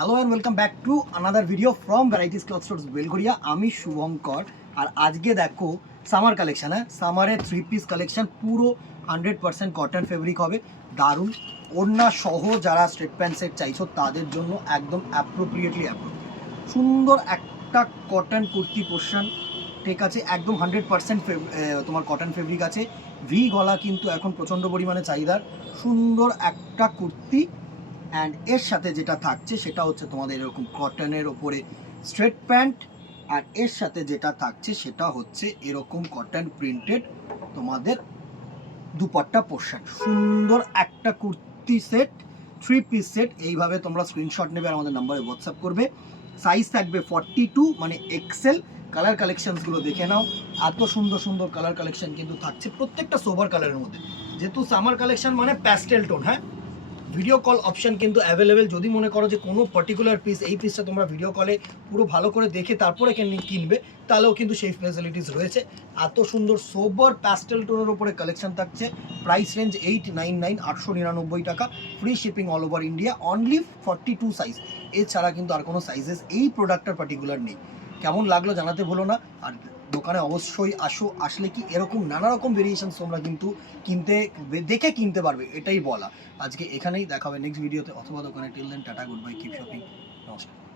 Hello and welcome back to another video from varieties cloth stores Belgharia. আমি শুভঙ্কর। আর আজকে দেখো summer collection, হ্যাঁ সামারের 3 piece collection, পুরো 100% কটন ফেব্রিক হবে, দারুণ ওড়না সহ। যারা স্ট্রেট প্যান্ট সেট চাইছো তাদের জন্য একদম অ্যাপ্রোপ্রিয়েটলি সুন্দর একটা কটন কুর্তি পোর্শন, ঠিক আছে, একদম 100% তোমার কটন ফেব্রিক আছে। ভি গলা কিন্তু এখন প্রচণ্ড পরিমাণে চাহিদার, সুন্দর একটা কুর্তি। অ্যান্ড এর সাথে যেটা থাকছে সেটা হচ্ছে তোমাদের এরকম কটনের ওপরে স্ট্রেট প্যান্ট, আর এর সাথে যেটা থাকছে সেটা হচ্ছে এরকম কটন প্রিন্টেড তোমাদের দুপাট্টা পোর্শন। সুন্দর একটা কুর্তি সেট, 3 পিস সেট। এইভাবে তোমরা স্ক্রিনশট নেবে আর আমাদের নাম্বারে হোয়াটসঅ্যাপ করবে। সাইজ থাকবে 42 মানে এক্সেল। কালার কালেকশনসগুলো দেখে নাও, এত সুন্দর সুন্দর কালার কালেকশন কিন্তু থাকছে, প্রত্যেকটা সোবার কালারের মধ্যে। যেহেতু সামার কালেকশন মানে প্যাস্টেল টোন, হ্যাঁ ভিডিও কল অপশন কিন্তু অ্যাভেলেবেল। যদি মনে করো যে কোনো পার্টিকুলার পিস, এই পিসটা তোমরা ভিডিও কলে পুরো ভালো করে দেখে তারপরে কিনবে, তাহলেও কিন্তু সেই ফ্যাসিলিটিস রয়েছে। এত সুন্দর সোবার প্যাস্টেল টোনের উপরে কালেকশন থাকছে। প্রাইস রেঞ্জ 899, 899 টাকা। Free shipping all over India, only 42 size. এছাড়া কিন্তু আর কোনো সাইজেস এই প্রোডাক্টটার পার্টিকুলার নেই। কেমন লাগলো জানাতে ভুলো না। আর দোকানে অবশ্যই আসো, আসলে কি এরকম নানা রকম ভেরিয়েশনস তোমরা কিন্তু দেখে কিনতে পারবে, এটাই বলা। আজকে এখানেই দেখা হবে নেক্সট ভিডিওতে অথবা দোকানে। Till then tata, good bye, keep shopping, নমস্কার।